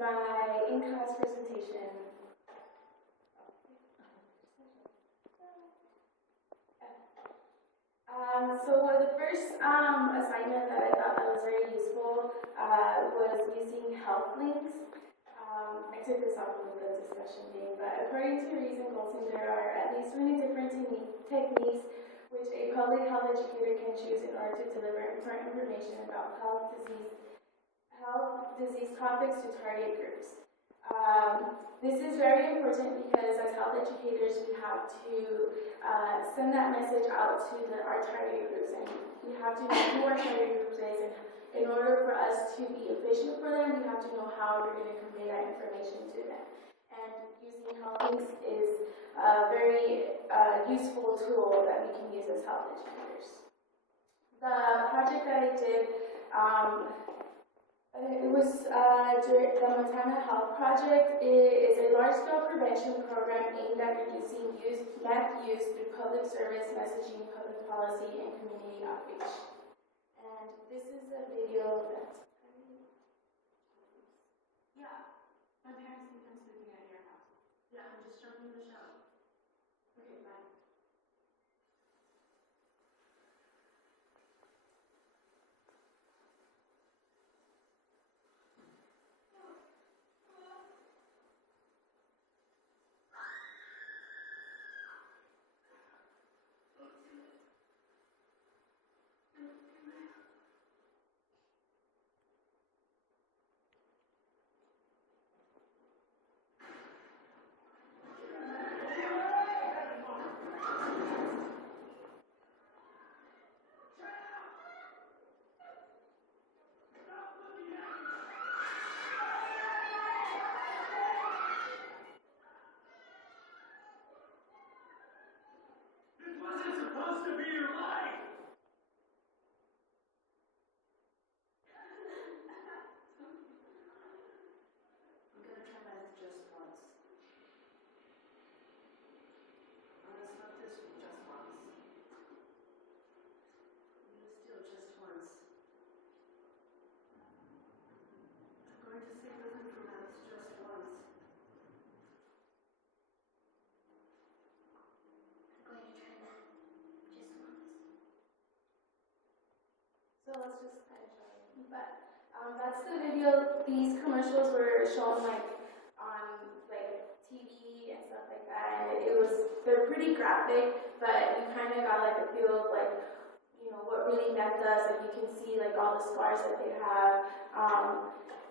my in-class presentation. So the first assignment that I thought that was very useful was using health links. I took this off of the discussion thing, but according to Rees and Golson, there are at least 20 different techniques which a public health educator can choose in order to deliver important information about health disease topics to target groups. This is very important because as health educators, we have to send that message out to our target groups, and we have to know who our target groups is, and in order for us to be efficient for them, we have to know how we're going to convey that information to them. And using health links is a very useful tool that we can use as health educators. The project that I did, it was during the Montana Health Project. It is a large-scale prevention program aimed at reducing meth use through public service, messaging, public policy, and community outreach. And this is a video that... Yeah, my parents think I'm sleeping at your house. Yeah, I'm just jumping in the shower. Okay, bye. So let's just kind of try it. But that's the video. These commercials were shown like on like TV and stuff like that. And they're pretty graphic, but you kind of got like a feel of like, you know, what really meth does. Like you can see like all the scars that they have.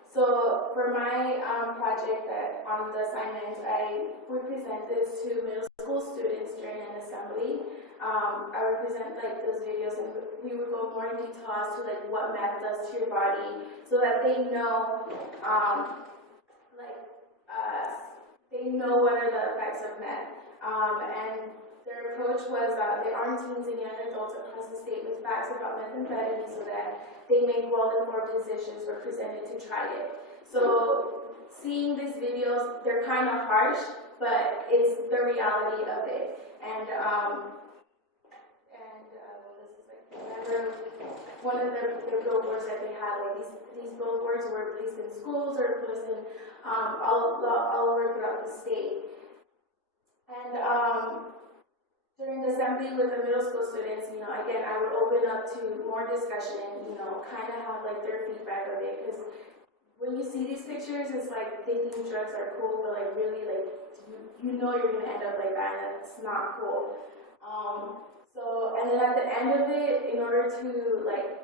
So for my project on the assignment, I would present this to middle school students during an assembly. I would present like those videos, and we would go more in detail as to like what meth does to your body, so that they know, they know what are the effects of meth. And their approach was they armed teens and young adults across the state with facts about methamphetamine, so that they make well-informed decisions were presented to try it. So seeing these videos, they're kind of harsh, but it's the reality of it. And this is like, remember one of the billboards that they had, like these billboards were placed in schools or placed in all over throughout the state. And during the assembly with the middle school students, you know, again, I would open up to more discussion, you know, kind of have like their feedback of it, because when you see these pictures, it's like they think drugs are cool, but like really, like you know you're gonna end up like that, and that's not cool. And then at the end of it, in order to like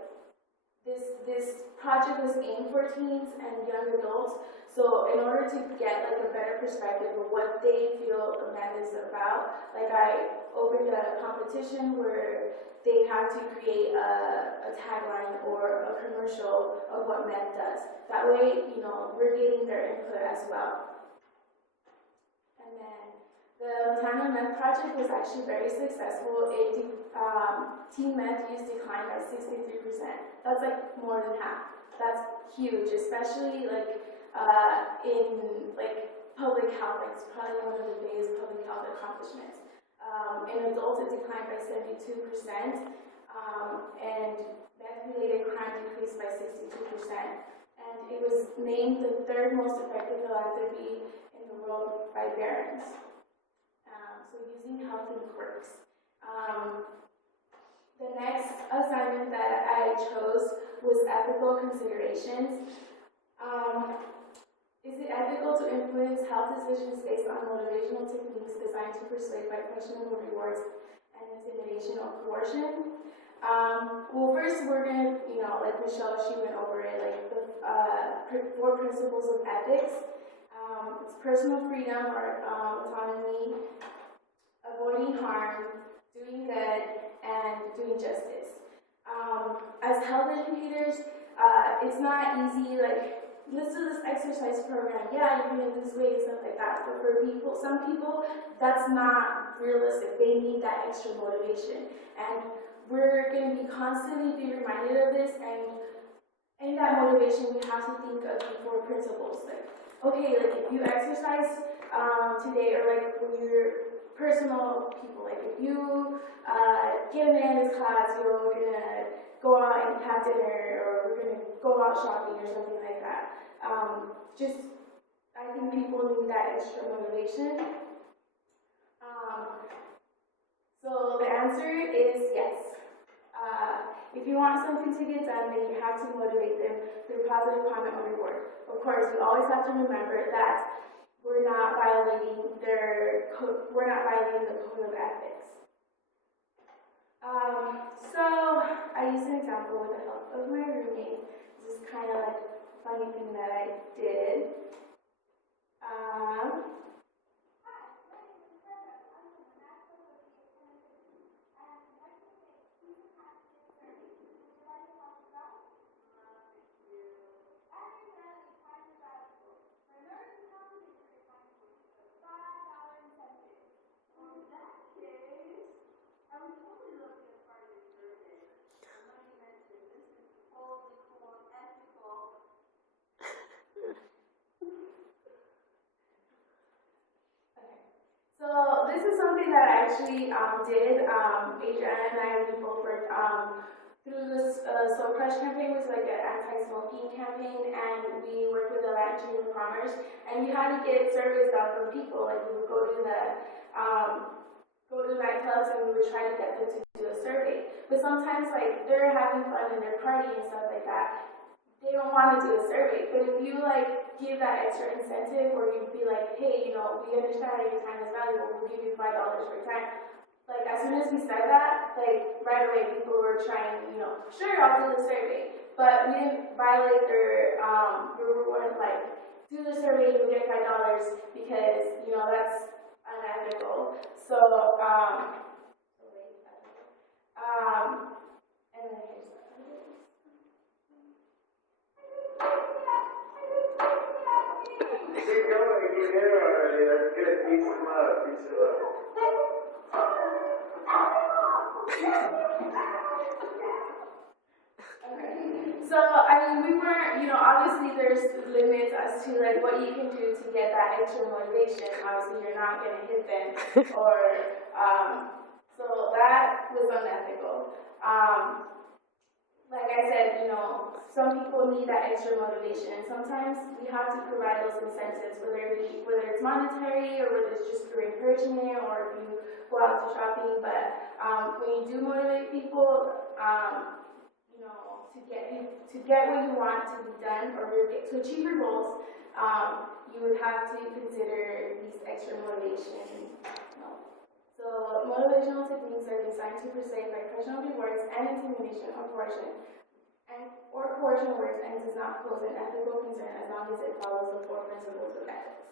this project was aimed for teens and young adults. So in order to get like a better perspective of what they feel the meth is about, like I opened a competition where they had to create a tagline or a commercial of what meth does. That way, you know, we're getting their input as well. And then the Montana Meth Project was actually very successful. Teen meth use declined by 63%. That's like more than half. That's huge, especially like in like public health. Like it's probably one of the biggest public health accomplishments. In adults, it declined by 72%, and meth-related crime decreased by 62%. and it was named the third most effective philanthropy in the world by Barron's. So using health and quirks. The next assignment that I chose was ethical considerations. Is it ethical to influence health decisions based on motivational techniques designed to persuade by questionable rewards and intimidation or coercion? Well, first we're going to, like Michelle, she went over it, like the 4 principles of ethics. It's personal freedom or autonomy, avoiding harm, doing good, and doing justice. As health educators, it's not easy, like, let's do this exercise program. Yeah, you're going to lose weight and stuff like that. But for people, some people, that's not realistic. They need that extra motivation. And we're going to be constantly be reminded of this. And in that motivation, we have to think of the 4 principles. Like, okay, like if you exercise today, or like when you're personal people, like if you get in this class, we're gonna go out and have dinner, or we're gonna go out shopping or something like that. I think people need that extra motivation. So the answer is yes. If you want something to get done, then you have to motivate them through positive comment or reward. Of course, we always have to remember that we're not violating the code of ethics. So I used an example with the help of my roommate. This is kind of like a funny thing that I did. So this is something that I actually did. Adriana and I, we both worked through this Slow Crush campaign, which was like an anti-smoking campaign, and we worked with the Latin Chamber of Commerce, and we had to get surveys out from people. Like we would go to nightclubs and we would try to get them to do a survey. But sometimes like they're having fun and they're partying and stuff like that. They don't want to do a survey, but if you like give that extra incentive, or you'd be like, hey, we understand that your time is valuable, we'll give you $5 for your time. Like as soon as we said that, like right away people were trying, sure, I'll do the survey, but we didn't violate their reward, like do the survey, you get $5 because that's unethical. So and then here's Keep going, get in already. That's good. Peace and love. Peace and love. Okay. So, we weren't, obviously there's limits as to like what you can do to get that extra motivation. Obviously you're not going to hit them or, so that was unethical. Like I said, some people need that extra motivation, and sometimes we have to provide those incentives, whether it's monetary or whether it's just through encouragement or if you go out to shopping. But when you do motivate people, to get what you want to be done or to achieve your goals, you would have to consider these extra motivation. So motivational techniques are designed to persuade by personal rewards and intimidation or coercion, words, and does not pose an ethical concern as long as it follows the 4 principles of ethics.